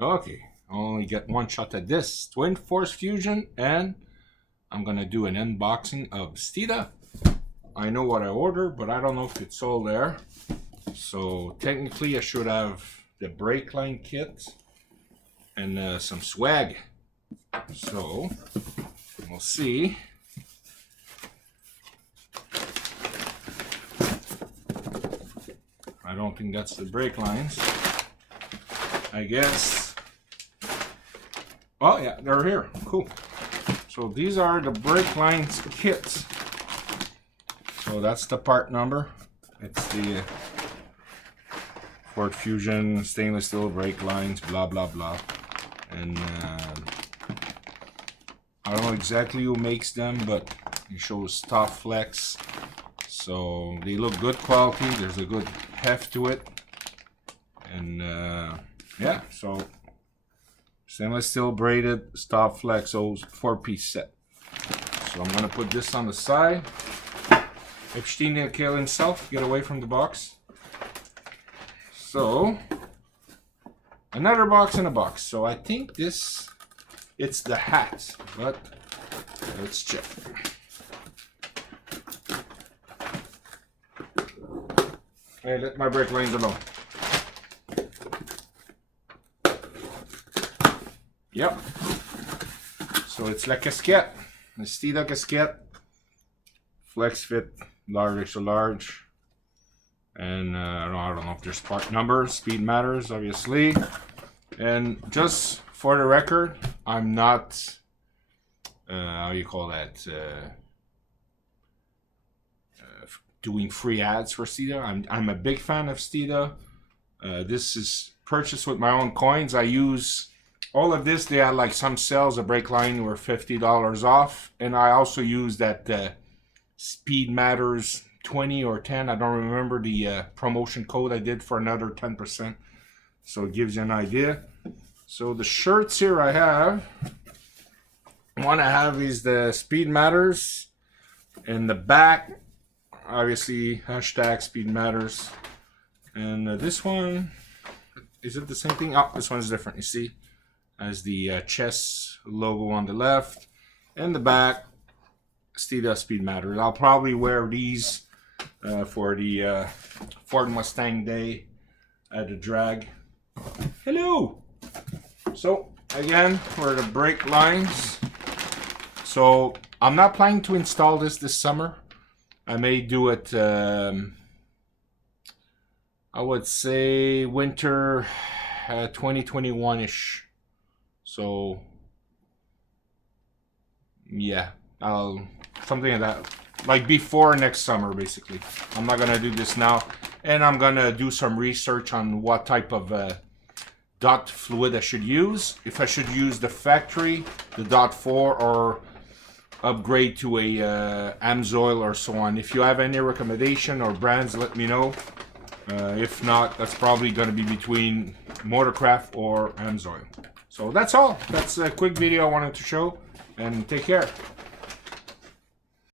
Okay, only get one shot at this. Twin Force Fusion, and I'm gonna do an unboxing of STEEDA. I know what I ordered, but I don't know if it's all there. So technically I should have the brake line kit and some swag. So we'll see. I don't think that's the brake lines. I guess. Oh yeah, they're here. Cool. So these are the brake lines kits. So that's the part number. It's the Ford Fusion stainless steel brake lines, blah blah blah. And I don't know exactly who makes them, but it shows Top Flex. So they look good quality. There's a good heft to it. And yeah, so stainless steel braided Top Flex 4-piece set. So I'm gonna put this on the side. Epstein will kill himself. Get away from the box. So another box in a box. So I think it's the hat, but let's check. Hey, let my brake lines alone. Yep. So it's la casquette. The STEEDA casquette. Flex fit, large, extra large. And I don't know if there's part numbers. Speed matters, obviously. And just for the record, I'm not, how you call that, doing free ads for STEEDA. I'm a big fan of STEEDA. This is purchased with my own coins. I use all of this. They had like some sales. A brake line were $50 off, and I also use that Speed Matters 20 or 10. I don't remember the promotion code I did for another 10%. So it gives you an idea. So the shirts here I have. One I have is the Speed Matters. In the back, obviously, hashtag Speed Matters. And this one, is it the same thing? Oh, this one's different. You see, has the chess logo on the left. And the back, STEEDA Speed Matters. I'll probably wear these for the Ford Mustang Day at the drag. Hello! So, again, for the brake lines. So, I'm not planning to install this summer. I may do it, I would say winter 2021-ish. So, yeah, something like that. Like before next summer, basically. I'm not going to do this now. And I'm going to do some research on what type of dot fluid I should use. If I should use the factory, the dot 4, or upgrade to a AMSOIL or so on. If you have any recommendation or brands, let me know. If not, that's probably going to be between Motorcraft or AMSOIL. So that's all. That's a quick video I wanted to show, and take care.